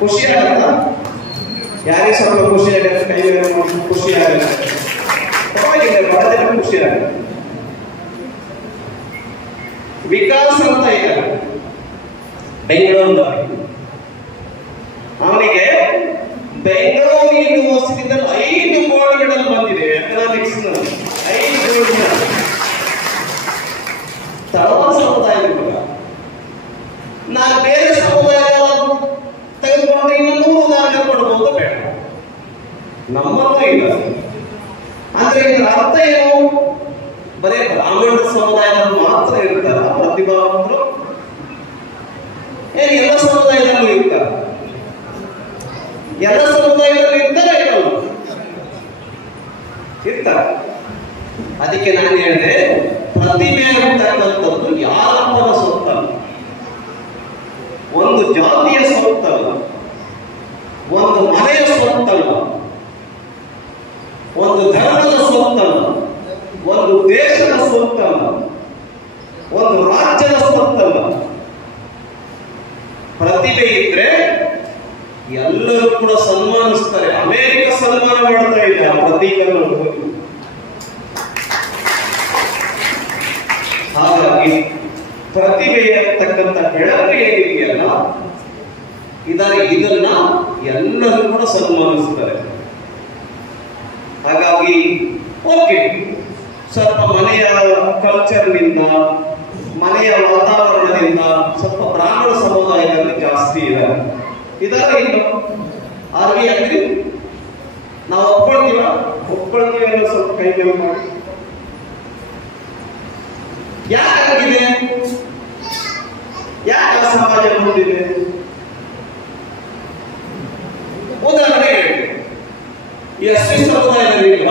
ಖುಷಿ ಆಗತ್ತ? ಯಾರಿಗೆ ಸ್ವಲ್ಪ ಖುಷಿ ಆಗುತ್ತೆ? ಕೈ ಖುಷಿ ಆಗುತ್ತೆ. ಪರವಾಗಿಲ್ಲ, ಬಹಳ ಜನ ಖುಷಿ ಆಗುತ್ತೆ. ವಿಕಾಸ್ ಅಂತ ಇದ್ದಾರೆ ಬೆಂಗಳೂರಿನಲ್ಲಿ. ಅವನಿಗೆ ಬೆಂಗಳೂರು ಯೂನಿವರ್ಸಿಟಿನಲ್ಲಿ 5 ಗೋಲ್ಡ್ ಮೆಡಲ್ ಬಂದಿದೆ ಎಕನಾಮಿಕ್ಸ್ ನಲ್ಲಿ. 5 ಗೋಲ್ಡ್ ಮೆಡಲ್. ತಳವಾರ ಸಮುದಾಯದ ಹುಡುಗ. ನಾನು ಬೇರೆ ಸಮುದಾಯ ತೆಗೆದುಕೊಂಡ್ರೆ ಇನ್ನು 100 ಉದಾಹರಣೆ ಕೊಡಬಹುದು, ಬೇಡ. ನಮ್ಮಲ್ಲೂ ಇಲ್ಲ. ಅಂದ್ರೆ ಇದರ ಅರ್ಥ ಏನು? ಬರೇ ಬ್ರಾಹ್ಮಣ ಸಮುದಾಯದಲ್ಲಿ ಮಾತ್ರ ಇರ್ತಾರ ಪ್ರತಿಭಾವಂತರು? ಏನು ಎಲ್ಲ ಸಮುದಾಯದಲ್ಲೂ ಇರ್ತಾರ? ಎಲ್ಲ ಸಮುದಾಯದಲ್ಲೂ ಇರ್ತಾರ? ಇರ್ತಾರ. ಅದಕ್ಕೆ ನಾನು ಹೇಳಿದೆ, ಪ್ರತಿಭೆ ಅಂತಕ್ಕಂಥದ್ದು ಯಾರಪ್ಪನ ಸೊತ್ತಲ್ಲ, ಒಂದು ಜಾತಿಯ ಸೊತ್ತಲ್ಲ, ಒಂದು ಮನೆಯ ಸೊತ್ತಲ್ಲ, ಒಂದು ಧರ್ಮದ ಸೊತ್ತಲ್ಲ, ಒಂದು ದೇಶದ ಸೊತ್ತಲ್ಲ, ಒಂದು ರಾಜ್ಯದ ಸೊತ್ತಲ್ಲ. ಪ್ರತಿಭೆ ಇದ್ರೆ ಎಲ್ಲರೂ ಕೂಡ ಸನ್ಮಾನಿಸ್ತಾರೆ. ಅಮೆರಿಕ ಸನ್ಮಾನ ಮಾಡ್ತಾ ಇದೆ ಆ ಪ್ರತೀಕನ್ನು. ಹಾಗಾಗಿ ಪ್ರತಿಭೆ ಅಂತಕ್ಕಂಥ ಬೆಳಕು ಏನಿದೆಯಲ್ಲ, ಇದನ್ನ ಎಲ್ಲರೂ ಕೂಡ ಸನ್ಮಾನಿಸ್ತಾರೆ. ಹಾಗಾಗಿ ಓಕೆ, ಸ್ವಲ್ಪ ಮನೆಯ ಕಲ್ಚರ್ನಿಂದ, ಮನೆಯ ವಾತಾವರಣದಿಂದ ಸ್ವಲ್ಪ ಬ್ರಾಹ್ಮಣ ಸಮುದಾಯದಲ್ಲಿ ಜಾಸ್ತಿ ಇದ್ದಾರೆ. ಇನ್ನು ಆರ್ವಿ ಆಗ್ರಿ ನಾವು ಒಪ್ಕೊಳ್ತೀವಿ ಅನ್ನೋ ಸ್ವಲ್ಪ ಕೈ ಮೇಲೆ ಮಾಡಿ. ಯಾಕಾಗಿದೆ? ಯಾಕೆ ಆ ಸಮಾಜ ಮುಂದಿದೆ? ಉದಾಹರಣೆ ಎಸ್ಸಿ ಸಮುದಾಯದಲ್ಲಿ ಇಲ್ಲ,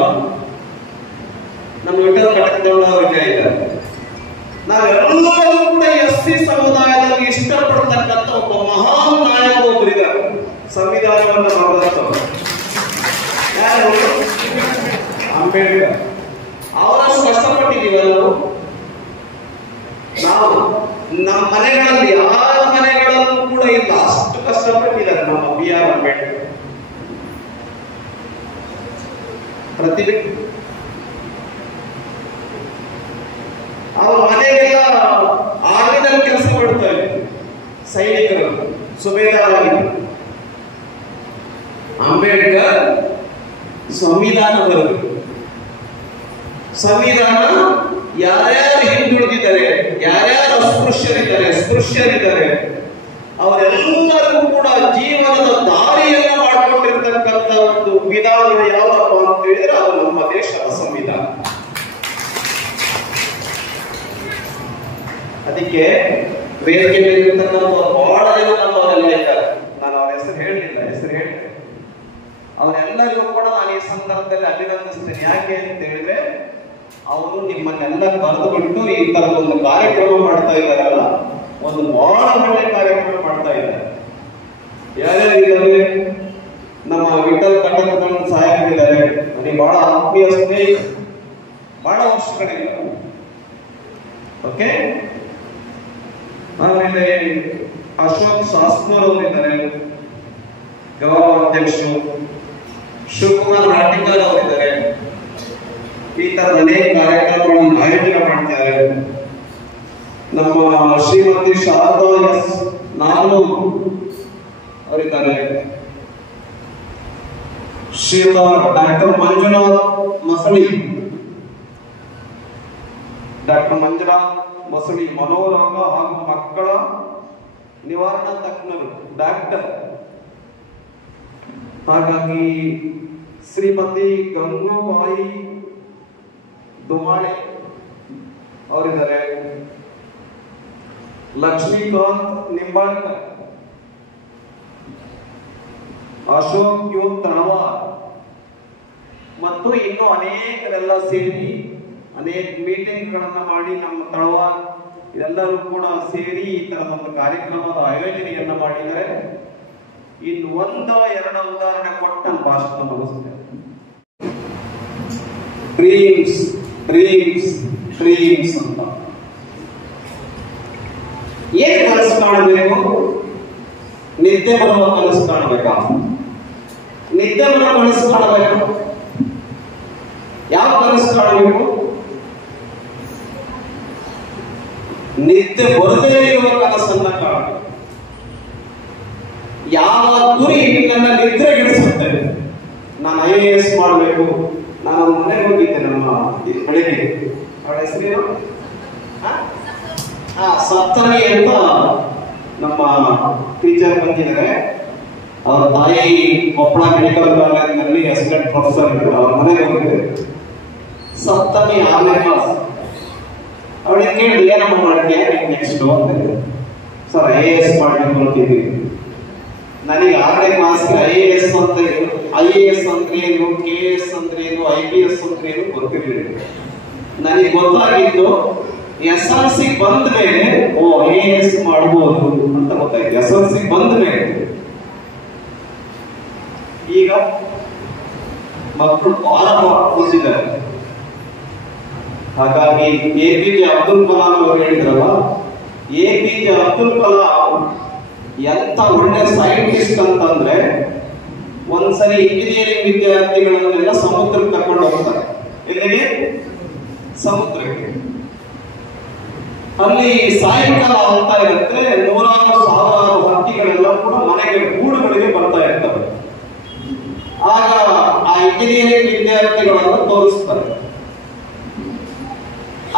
ನಮ್ಮ ವಿಠಲ್ ಕಟಕದವರ ಇದ್ದಾರೆ. ನಾವೆಲ್ಲರೂ ಕೂಡ ಎಸ್ಸಿ ಸಮುದಾಯದಲ್ಲಿ ಇಷ್ಟಪಡ್ತಕ್ಕಂಥ ಒಬ್ಬ ಮಹಾನ್ ನಾಯಕ ಒಬ್ಬರಿದ್ದಾರೆ, ಸಂವಿಧಾನವನ್ನು ಬರೆದವರು. ಯಾರು? ಅಂಬೇಡ್ಕರ್. ಅವರಷ್ಟು ಕಷ್ಟಪಟ್ಟಿದ್ದೀವಿ ನಾವು. ನಮ್ಮ ಮನೆಗಳಲ್ಲಿ ಯಾರ ಮನೆಗಳಲ್ಲೂ ಕೂಡ ಇಲ್ಲ, ಅಷ್ಟು ಕಷ್ಟಪಟ್ಟಿದ್ದಾರೆ ನಮ್ಮ BR ಅಂಬೇಡ್ಕರ್. ಪ್ರತಿಭೆ. ಅವ್ರ ಮನೆಗೆಲ್ಲ ಆರ್ಮಿನಲ್ಲಿ ಕೆಲಸ ಮಾಡ್ತಾರೆ, ಸೈನಿಕರು, ಸುಬೇದಾರಾಗಿ. ಅಂಬೇಡ್ಕರ್ ಸಂವಿಧಾನ ಬರೆದರು. ಸಂವಿಧಾನ ಯಾರ್ಯಾರು ಹಿಂದುಳಿದಿದ್ದಾರೆ, ಯಾರ್ಯಾರು ಸ್ಪೃಶ್ಯರಿದ್ದಾರೆ ಅವರೆಲ್ಲರಿಗೂ ಕೂಡ ಜೀವನದ ದಾರಿಯನ್ನು ಮಾಡಿಕೊಟ್ಟಿರ್ತಕ್ಕಂಥ ಒಂದು ವಿಧಾನ ಯಾವಪ್ಪ ಅಂತ ಹೇಳಿದ್ರೆ ಅದು ನಮ್ಮ ದೇಶದ ಸಂವಿಧಾನ. ಅದಕ್ಕೆ ವೇದಿಕೆ ಮೇಲಿರ್ತಕ್ಕಂಥ ಬಹಳ ಜನ ನಮ್ಮವರೆಲ್ಲ ಇದ್ದಾರೆ. ನಾನು ಅವರ ಹೆಸರು ಹೇಳಿದೆ. ಅವರೆಲ್ಲರಿಗೂ ಕೂಡ ನಾನು ಈ ಸಂದರ್ಭದಲ್ಲಿ ಅಭಿನಂದಿಸ್ತೇನೆ. ಯಾಕೆ ಅಂತ ಹೇಳಿದ್ರೆ ಅವರು ನಿಮ್ಮನ್ನೆಲ್ಲ ಕರೆದು ಬಿಟ್ಟು ಈ ತರದ ಒಂದು ಕಾರ್ಯಕ್ರಮ ಮಾಡ್ತಾ ಇದ್ದಾರಲ್ಲ, ಒಂದು ಬಹಳ ಒಳ್ಳೆ ಕಾರ್ಯಕ್ರಮ ಮಾಡ್ತಾ ಇದ್ದಾರೆ. ಯಾರ್ಯಾರಿದ್ದಾರೆ? ನಮ್ಮ ವಿಠಲ್ ಕಟಕದ ಸಹಾಯಕರಿದ್ದಾರೆ, ನನಗೆ ಬಹಳ ಆತ್ಮೀಯ ಸ್ನೇಹಿತ, ಬಹಳ ವರ್ಷಗಳಿಲ್ಲ. ಓಕೆ, ಆಮೇಲೆ ಅಶೋಕ್ ಶಾಸ್ತ್ರೂರ್ ಅವರಿದ್ದಾರೆ, ಗೌರವ ಅಧ್ಯಕ್ಷರು. ಶಿವಕುಮಾರ್ ರಾಟಿಕರ್ ಅವರಿದ್ದಾರೆ. ಈ ತರದ ಅನೇಕ ಕಾರ್ಯಕ್ರಮಗಳನ್ನು ಆಯೋಜನೆ ಮಾಡ್ತಿದ್ದಾರೆ. ನಮ್ಮ ಶ್ರೀಮತಿ ಶಾರದಾ ಎಸ್ ನಾಗನೂರ್ ಅವರಿದ್ದಾರೆ. ಶ್ರೀಯುತ ಡಾಕ್ಟರ್ ಮಂಜುನಾಥ್ ಮಸಳಿ, ಮನೋರೋಗ ಹಾಗೂ ಮಕ್ಕಳ ನಿವಾರಣಾ ತಜ್ಞರು, ಡಾಕ್ಟರ್. ಹಾಗಾಗಿ ಶ್ರೀಮತಿ ಗಂಗೂಬಾಯಿ ದುಮಾಳೆ ಅವರಿದ್ದಾರೆ. ಲಕ್ಷ್ಮೀಕಾಂತ್ ನಿಂಬಾಳ್ಕರ್, ಅಶೋಕ್ ಯು ತಳವಾರ್ ಮತ್ತು ಇನ್ನು ಅನೇಕರೆಲ್ಲ ಸೇರಿ ಅನೇಕ ಮೀಟಿಂಗ್ ಗಳನ್ನ ಮಾಡಿ ನಮ್ಮ ತಳವಾರ್ ಎಲ್ಲರೂ ಕೂಡ ಸೇರಿ ಈ ತರದ ಒಂದು ಕಾರ್ಯಕ್ರಮದ ಆಯೋಜನೆಯನ್ನ ಮಾಡಿದರೆ. ಇನ್ನು ಎರಡು ಉದಾಹರಣೆ ಕೊಟ್ಟು ನನ್ನ ಭಾಷಣ ಮುಗಿಸ್ತೇನೆ. ಡ್ರೀಮ್ಸ್ ಡ್ರೀಮ್ಸ್ ಡ್ರೀಮ್ಸ್ ಅಂತ ಏನ್ ಕನಸು ಕಾಣಬೇಕು? ನಿದ್ದೆ ಬರುವ ಕನಸು ಕಾಣಬೇಕಾ? ನಿದ್ದೆ ಬರುವ ಕನಸು ಕಾಣಬೇಕು. ಯಾವ ಕನಸು ಕಾಣಬೇಕು? ನಿದ್ದೆ ಬರದೇ ಇರುವ ಕನಸನ್ನ ಕಾಣಬೇಕು. ಯಾವ ಗುರಿ ನನ್ನ ನಿದ್ರೆಗೆಡಿಸುತ್ತೆ? ನಾನು IAS ಮಾಡಬೇಕು. ನಾನು ಮನೆಗೆ ಹೋಗಿದ್ದೆ ನಮ್ಮ ಬೆಳಿಗ್ಗೆ, ಅವಳ ಹೆಸರೇನು? ಸಪ್ತಮಿ ಅಂತ ನಮ್ಮ ಟೀಚರ್ ಬಂದಿದ್ದಾರೆ. ಅವರ ತಾಯಿ ಕೊಪ್ಪಳ ಮೆಡಿಕಲ್ ಕಾಲೇಜಿನಲ್ಲಿ ಅಸಿಸ್ಟೆಂಟ್ ಪ್ರೊಫೆಸರ್ ಇದ್ರು. ಅವ್ರ ಮನೆಗೆ ಹೋಗಿದ್ದೆ. ಸಪ್ತಮಿ 6ನೇ ಕ್ಲಾಸ್. ಅವಳಿಗೆ ಕೇಳಿದೆ, ಏನಮ್ಮ ಮಾಡ್ತೀಯ ನೆಕ್ಸ್ಟ್ ಅಂತ. ಸರ್ IAS ಮಾಡಬೇಕು ಅಂತಿದ್ದೀವಿ. ನನಗೆ 6ನೇ ಕ್ಲಾಸ್ಗೆ IAS ಅಂದ್ರೆ ಏನು, KS ಅಂದ್ರೆ ಏನು, IPS ಅಂದ್ರೆ ಏನು ಗೊತ್ತಿರಲಿಲ್ಲ. ನನಗೆ ಗೊತ್ತಾಗಿದ್ದು SLC ಬಂದ ಮೇಲೆ IAS ಮಾಡಬಹುದು ಅಂತ ಗೊತ್ತಾಯ್ತು. SLC ಬಂದ ಮೇಲೆ ಈಗ ಮಕ್ಕಳು ಬಹಳ ಕೂತಿದ್ದಾರೆ. ಹಾಗಾಗಿ APJ ಅಬ್ದುಲ್ ಕಲಾಂ ಅವರು ಹೇಳಿದ್ರಲ್ಲ, APJ ಅಬ್ದುಲ್ ಕಲಾಂ ಎಂತ ಒಳ್ಳೆ ಸೈಂಟಿಸ್ಟ್ ಅಂತಂದ್ರೆ, ಒಂದ್ಸರಿ ಇಂಜಿನಿಯರಿಂಗ್ ವಿದ್ಯಾರ್ಥಿಗಳನ್ನೆಲ್ಲ ಸಮುದ್ರಕ್ಕೆ ಕರ್ಕೊಂಡು ಹೋಗ್ತಾರೆ. ಎಲ್ಲಿಗೆ? ಸಮುದ್ರಕ್ಕೆ. ಅಲ್ಲಿ ಸಾಯಂಕಾಲ ಆಗ್ತಾ ಇರುತ್ತೆ. 100,000 ಹಕ್ಕಿಗಳೆಲ್ಲ ಕೂಡ ಮನೆಗೆ ಗೂಡುಗಳಿಗೆ ಬರ್ತಾ ಇರ್ತವೆ. ಆಗ ಆ ಇಂಜಿನಿಯರಿಂಗ್ ವಿದ್ಯಾರ್ಥಿಗಳನ್ನು ತೋರಿಸ್ತಾರೆ.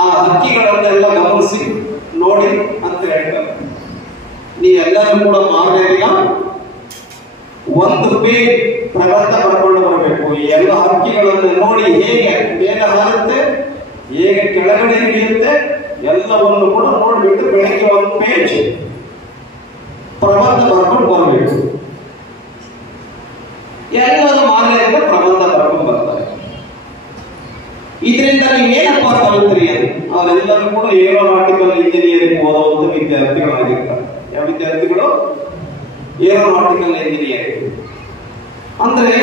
ಆ ಹಕ್ಕಿಗಳನ್ನೆಲ್ಲ ಗಮನಿಸಿ ನೋಡಿ ಅಂತ ಹೇಳ್ತಾರೆ. ನೀವೆಲ್ಲರೂ ಕೂಡ ಮಾಡಬೇಕಿಲ್ಲ, ಒಂದು ಪೇಜ್ ಪ್ರಬಂಧ ಬರ್ಕೊಂಡು ಬರಬೇಕು. ಈ ಎಲ್ಲ ಹಕ್ಕಿಗಳನ್ನು ನೋಡಿ ಹೇಗೆ ಮೇಲೆ ಹಾರುತ್ತೆ, ಹೇಗೆ ಕೆಳಗಡೆ ಇಳಿಯುತ್ತೆ, ಎಲ್ಲವನ್ನು ಕೂಡ ನೋಡ್ಬಿಟ್ಟು ಬೆಳಗ್ಗೆ ಒಂದು ಪೇಜ್ ಪ್ರಬಂಧ ಬರ್ಕೊಂಡು ಬರಬೇಕು. ಎಲ್ಲರೂ ಮಾರನೆಯಿಂದ ಪ್ರಬಂಧ ಬರ್ಕೊಂಡು ಬರ್ತಾರೆ. ಇದರಿಂದ ನೀವೇನಪ್ಪ ಕಲಿತ್ರಿ ಅಂತ. ಅವರೆಲ್ಲರೂ ಕೂಡ ಏರೋನಾಟಿಕಲ್ ಇಂಜಿನಿಯರಿಂಗ್ ಓದುವಂತ ವಿದ್ಯಾರ್ಥಿಗಳಾಗಿರ್ತಾರೆ. ಯಾವ ವಿದ್ಯಾರ್ಥಿಗಳು? Aeronautical engineering. ಅಂದ್ರೆ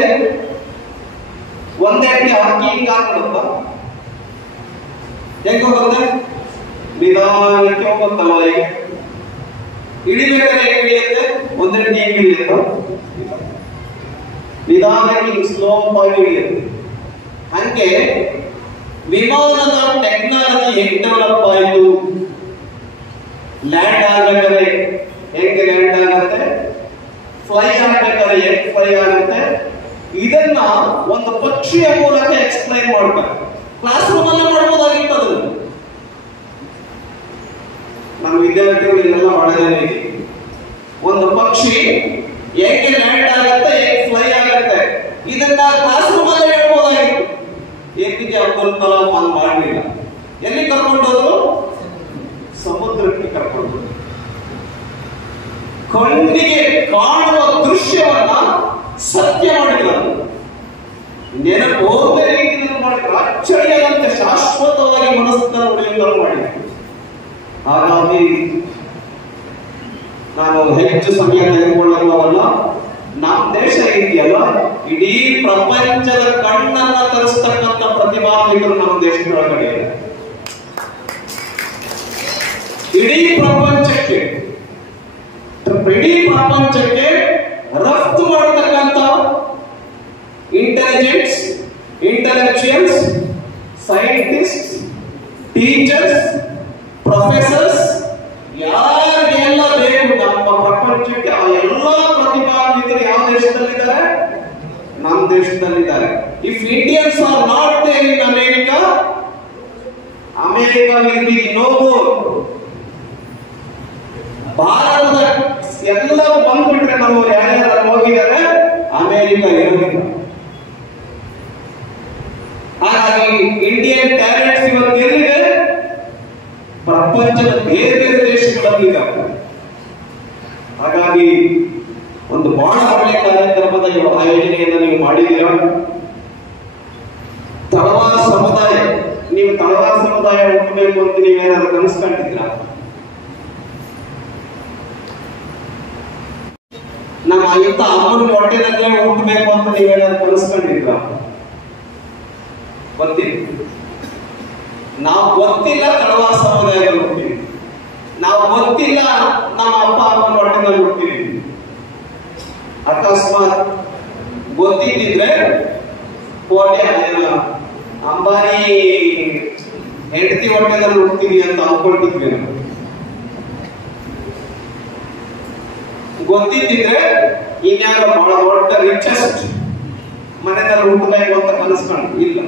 ಒಂದೇ ಹಕ್ಕಿ ಹಿಂಗ ಹಾಕ್ಬಿಡುತ್ತ, ಹೆಂಗ ಹೋಗುತ್ತೆ? ನಿಧಾನಕ್ಕೆ ಹೋಗುತ್ತಲ್ಲ. ಈಗ ಇಳಿಬೇಕಾದ್ರೆ ಹೆಂಗ್ ಇಳಿಯುತ್ತೆ? ಒಂದೇ ಹೆಂಗ್ ಇಳಿಯುತ್ತ? ನಿಧಾನಕ್ಕೆ ಸ್ಲೋ ಆಗಿ ಇಳಿಯುತ್ತೆ. ಹಂಗೆ ವಿಮಾನದ ಟೆಕ್ನಾಲಜಿ ಹೆಂಗ್ ಡೆವಲಪ್ ಆಯಿತು? ಲ್ಯಾಂಡ್ ಆಗ್ಬೇಕಾದ್ರೆ ಹೆಂಗೆ ಲ್ಯಾಂಡ್ ಆಗುತ್ತೆ, ಫ್ಲೈ ಆಗ್ಬೇಕಾದ್ರೆ ಹೆಂಗ್ ಫ್ಲೈ ಆಗುತ್ತೆ, ಇದನ್ನ ಒಂದು ಪಕ್ಷಿಯ ಮೂಲಕ ಎಕ್ಸ್ಪ್ಲೈನ್ ಮಾಡ್ತಾರೆ. ಕ್ಲಾಸ್ ರೂಮ್ ಅಲ್ಲೇ ಮಾಡ್ಬೋದಾಗಿತ್ತು ಅದನ್ನು. ನಮ್ಮ ವಿದ್ಯಾರ್ಥಿಗಳು ಇದೆಲ್ಲ ಮಾಡೋದೇ. ಒಂದು ಪಕ್ಷಿ ಹೇಗೆ ಲ್ಯಾಂಡ್ ಆಗುತ್ತೆ, ಹೇಗೆ ಫ್ಲೈ ಆಗುತ್ತೆ, ಇದನ್ನ ಕ್ಲಾಸ್ ರೂಮ್ ಅಲ್ಲೇ ಹೇಳ್ಬೋದಾಗಿತ್ತು. APJ ಅಬ್ದುಲ್ ಕಲಾಂ ಹಂಗ್ ಮಾಡಲಿಲ್ಲ. ಎಲ್ಲಿ ಕರ್ಕೊಂಡೋದ್ರು? ಸಮುದ್ರಕ್ಕೆ ಕರ್ಕೊಂಡು. ಕಣ್ಣಿಗೆ ಕಾಣುವ ದೃಶ್ಯವನ್ನ ಸತ್ಯ ಮಾಡಿದ್ರು. ನೆನಪು ಹೋದ ರೀತಿಯಲ್ಲಿ ಮಾಡಿದ್ರು. ಅಚ್ಚಳಿಯದಂತೆ ಶಾಶ್ವತವಾಗಿ ಮನಸ್ಸನ್ನು ಉಳಿಯುವುದನ್ನು ಮಾಡಿದ್ರು. ಹಾಗಾಗಿ ನಾನು ಹೆಚ್ಚು ಸಮಯ ತೆಗೆದುಕೊಳ್ಳುವವಲ್ಲ. ನಮ್ಮ ದೇಶ ಇದೆಯಲ್ಲ, ಇಡೀ ಪ್ರಪಂಚದ ಕಣ್ಣನ್ನ ತರಿಸ್ತಕ್ಕಂಥ ಪ್ರತಿಭಾನ್ವಿತರು ನಮ್ಮ ದೇಶದೊಳಗಡೆ ಇದೆ. ಇಡೀ ಪ್ರಪಂಚಕ್ಕೆ ರಫ್ತು ಮಾಡತಕ್ಕಂಥ ಇಂಟೆಲೆಕ್ಚುಯಲ್ಸ್, ಸೈಂಟಿಸ್ಟ್, ಟೀಚರ್ಸ್, ಪ್ರೊಫೆಸರ್ಸ್ ಯಾರಿಗೆಲ್ಲ ಬೇಕು ನಮ್ಮ ಪ್ರಪಂಚಕ್ಕೆ ಆ ಎಲ್ಲಾ ಪ್ರತಿಭಾನ್ವಿತರು ಯಾವ ದೇಶದಲ್ಲಿದ್ದಾರೆ? ನಮ್ಮ ದೇಶದಲ್ಲಿದ್ದಾರೆ. If Indians are not there in America will be no more. ಭಾರತದ ಎಲ್ಲ ಬಂದ್ಬಿಟ್ರೆ ನಾವು ಯಾರ್ಯಾರು ಹೋಗಿದ್ದಾರೆ ಅಮೆರಿಕಾ ಇರೋದಿಲ್ಲ. ಹಾಗಾಗಿ ಇಂಡಿಯನ್ ಟ್ಯಾಲೆಂಟ್ಸ್ ಇವತ್ತು ಎಲ್ಲಿದೆ? ಪ್ರಪಂಚದ ಬೇರೆ ಬೇರೆ ದೇಶಗಳಲ್ಲಿದ್ದಾರೆ. ಹಾಗಾಗಿ ಒಂದು ಬಹಳ ಒಳ್ಳೆಯ ಕಾರ್ಯಕ್ರಮದ ಆಯೋಜನೆಯನ್ನು ನೀವು ಮಾಡಿದ್ದೀರಾ. ತಳವಾರ ಸಮುದಾಯ, ನೀವು ತಳವಾರ ಸಮುದಾಯ ಹುಟ್ಟಬೇಕು ಅಂತ ನೀವೇನಾದ್ರೂ ಕನಸ್ಕೊಂಡಿದ್ದೀರಾ? ನಮ್ಮ ಇಂಥ ಅಮ್ಮನ ಹೊಟ್ಟೆನಲ್ಲೇ ಹುಟ್ಟಬೇಕು ಅಂತ ನೀವೇನಾದ್ರೂ ಕನಸ್ಕೊಂಡಿದ್ದೀರಾ? ಗೊತ್ತಿಲ್ಲ. ನಾವು ಗೊತ್ತಿಲ್ಲ ತಳವಾರ ಸಮುದಾಯದಲ್ಲಿ ಹುಡ್ತೀವಿ. ನಾವು ಗೊತ್ತಿಲ್ಲ ನಮ್ಮ ಅಪ್ಪ ಅಮ್ಮನ ಹೊಟ್ಟೆನಲ್ಲಿ ಹುಡ್ತೀವಿ. ಅಕಸ್ಮಾತ್ ಗೊತ್ತಿದ್ದಿದ್ರೆ ಕೋಟೆ ಅಂಬಾರಿ ಹೆಂಡತಿ ಹೊಟ್ಟೆನಲ್ಲಿ ಹುಡ್ತೀವಿ ಅಂತ ಅನ್ಕೊಳ್ತಿದ್ವಿ. ನಾವು ಗೊತ್ತಿದ್ದಿದ್ರೆ ಇನ್ಯಾರು ಬಹಳ ದೊಡ್ಡ ರಿಚೆಸ್ಟ್ ಮನೆಯಲ್ಲಿ ಹುಟ್ಟಬೇಕು ಅಂತ ಕನಸ್ಕೊಂಡು ಇಲ್ಲ.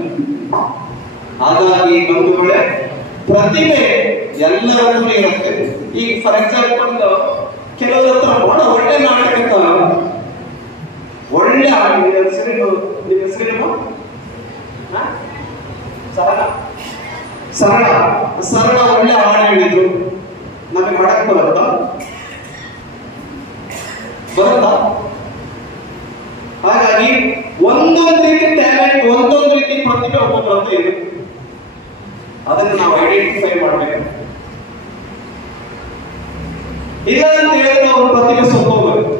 ಹಾಗಾಗಿ ಬಂಧುಗಳೇ, ಪ್ರತಿಭೆ ಎಲ್ಲರಲ್ಲೂ ಇರುತ್ತೆ. ಈಗ ಫಾರ್ ಎಕ್ಸಾಂಪಲ್ ಕೆಲವರ ಹತ್ರ ಬಹಳ ಒಳ್ಳೆ ನಾಟಕಕಾರ, ಒಳ್ಳೆ ಹೆಸರೇನು? ನಿಮ್ಮ ಹೆಸರೇನು? ಸರಳ ಒಳ್ಳೆ ಹಾಡು ಹೇಳಿದ್ರು. ನಮಗೆ ಹಾಡಕ್ ಬರುತ್ತಾ? ಹಾಗಾಗಿ ಒಂದೊಂದು ರೀತಿ ಟ್ಯಾಲೆಂಟ್, ಒಂದೊಂದು ರೀತಿ ಪ್ರತಿಭೆ ಒಬ್ಬೊಬ್ಬರದ್ದು ಇದೆ. ಅದನ್ನು ನಾವು ಐಡೆಂಟಿಫೈ ಮಾಡಬೇಕು. ಇಲ್ಲ ಅಂತ ಹೇಳಿದ್ರೆ ಅವ್ರ ಪ್ರತಿಭೆ ಸತ್ತೋಗ್ಬೇಕು.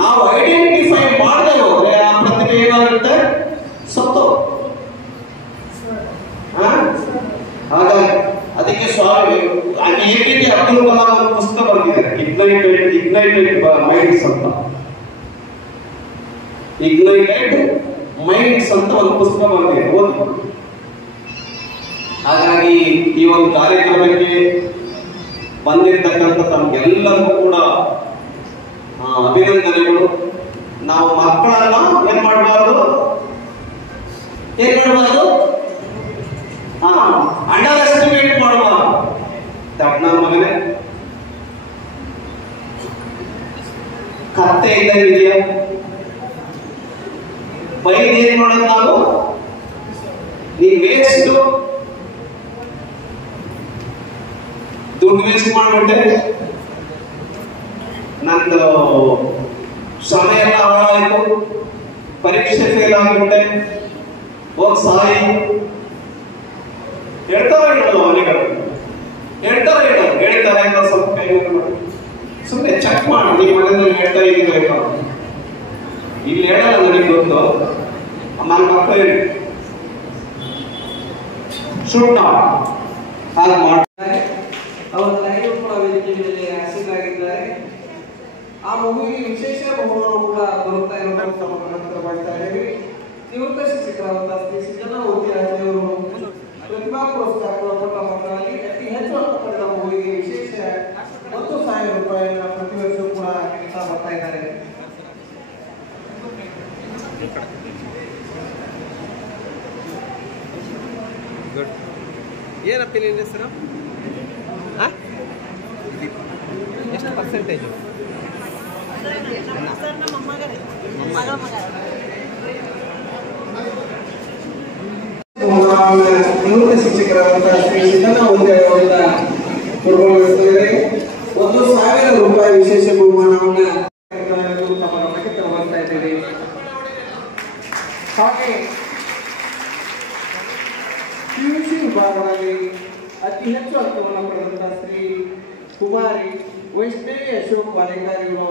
ನಾವು ಐಡೆಂಟಿಫೈ ಮಾಡದೆ ಹೋದ್ರೆ ಆ ಪ್ರತಿಭೆ ಏನಾಗುತ್ತೆ? ಸತ್ತೋ. ಹಾಗಾಗಿ ಅದಕ್ಕೆ ಸ್ವಾಮಿ APJ ಅಬ್ದುಲ್ ಕಲಾಂ ಒಂದು ಪುಸ್ತಕ ಬರೆದಿದ್ದಾರೆ, ಇಗ್ನೈಟೆಡ್ ಮೈಂಡ್ಸ್ ಅಂತ. ಇಗ್ನೈಟೆಡ್ ಮೈಂಡ್ಸ್ ಅಂತ ಒಂದು ಪುಸ್ತಕ ಬರೆದಿದ್ದಾರೆ, ಓದಿ. ಹಾಗಾಗಿ ಈ ಒಂದು ಕಾರ್ಯಕ್ರಮಕ್ಕೆ ಬಂದಿರತಕ್ಕಂಥ ತಮ್ಗೆಲ್ಲರಿಗೂ ಕೂಡ ಅಭಿನಂದನೆಗಳು. ನಾವು ಮಕ್ಕಳನ್ನ ಏನ್ ಮಾಡಬಾರ್ದು? ಅಂಡರ್ ಎಸ್ಟಿಮೇಟ್ ಮಾಡಬಾರ್ದು. ನನ್ನ ಮಗನೇ ಕತ್ತೆ ಇದ್ದಂಗಿದೆಯಾ? ಬೈದ್ ಏನ್ ಮಾಡೋದು ನಾವು? ನೀನ್ ವೇಸ್ಟ್, ದುಡ್ಡು ವೇಸ್ಟ್ ಮಾಡ್ಬಿಟ್ಟೆ, ನಂದು ಸಮಯ ಎಲ್ಲ ಹಾಳಾಯ್ತು, ಪರೀಕ್ಷೆ ಫೇಲ್ ಆಗ್ಬಿಟ್ಟೆ, ಹೋಗ್ ಸಾಯಿ ಹೇಳ್ತಾರೆ. ಸ್ವಲ್ಪ ಸುಮ್ಮನೆ ಚೆಕ್ ಮಾಡಿ ನಿಮ್ಮ ಮನೆಯಲ್ಲಿ ಹೇಳ್ತಾ ಇದ್ದೀವಿ. ಇಲ್ಲಿ ಹೇಳಲ್ಲ, ನನಗೆ ಗೊತ್ತು. ನನ್ನ ಮಕ್ಕಳು ಹೇಳಿ ಶೂಟ್ ಹಾಗೆ ಮಾಡ್ತಾರೆ. ಅವರ ತಾಯಿಯೂ ಕೂಡ ವೇದಿಕೆ ಮೇಲೆ ಆಸೀನರಾಗಿದ್ದಾರೆ. ಆ ಮಗುವಿಗೆ ವಿಶೇಷ ಬಹುಮಾನ ಕೂಡ ಬರುತ್ತಾ ಇರೋದನ್ನು ತಮ್ಮ ಗಮನಕ್ಕೆ ಬರ್ತಾ ಇದ್ದೀವಿ. ನಿವೃತ್ತ ಶಿಕ್ಷಕರಾದಂತಹ ಶ್ರೀ ಸಿದ್ದನಮೂರ್ತಿ ಅವರು ಪ್ರತಿಭಾ ಪುರಸ್ಕಾರ ಕೊಟ್ಟ ಮಕ್ಕಳಲ್ಲಿ ಅತಿ ಹೆಚ್ಚು ಅಂಕ ಪಡೆದ ಮಗುವಿಗೆ ವಿಶೇಷ 10,000 ರೂಪಾಯಿಯನ್ನು ಪ್ರತಿ ವರ್ಷ ಕೂಡ ನೀಡ್ತಾ ಬರ್ತಾ ಇದ್ದಾರೆ. ಏನಪ್ಪ ನಿನ್ನ ಹೆಸರು? ಎಷ್ಟು ಪರ್ಸೆಂಟೇಜು? ನಿವೃತ್ತ ಶಿಕ್ಷಕರಾದಂತಹ ಶ್ರೀ ಸಿದ್ದನಮೂರ್ತಿ ಅವರಿಂದ 1,000 ರೂಪಾಯಿ ವಿಶೇಷ ಬಹುಮಾನವನ್ನು ತಮ್ಮ ಗಮನಕ್ಕೆ ತರುತ್ತಾ ಇದ್ದೇವೆ. ಹಾಗೆ PUC ವಿಭಾಗದಲ್ಲಿ ಅತಿ ಹೆಚ್ಚು ಅಂಕವನ್ನು ಪಡೆದಂತಹ ಶ್ರೀ ಕುಮಾರಿ ವೈಷ್ಣವಿ ಅಶೋಕ್ ವಾಲೇಕಾರಿಗಳು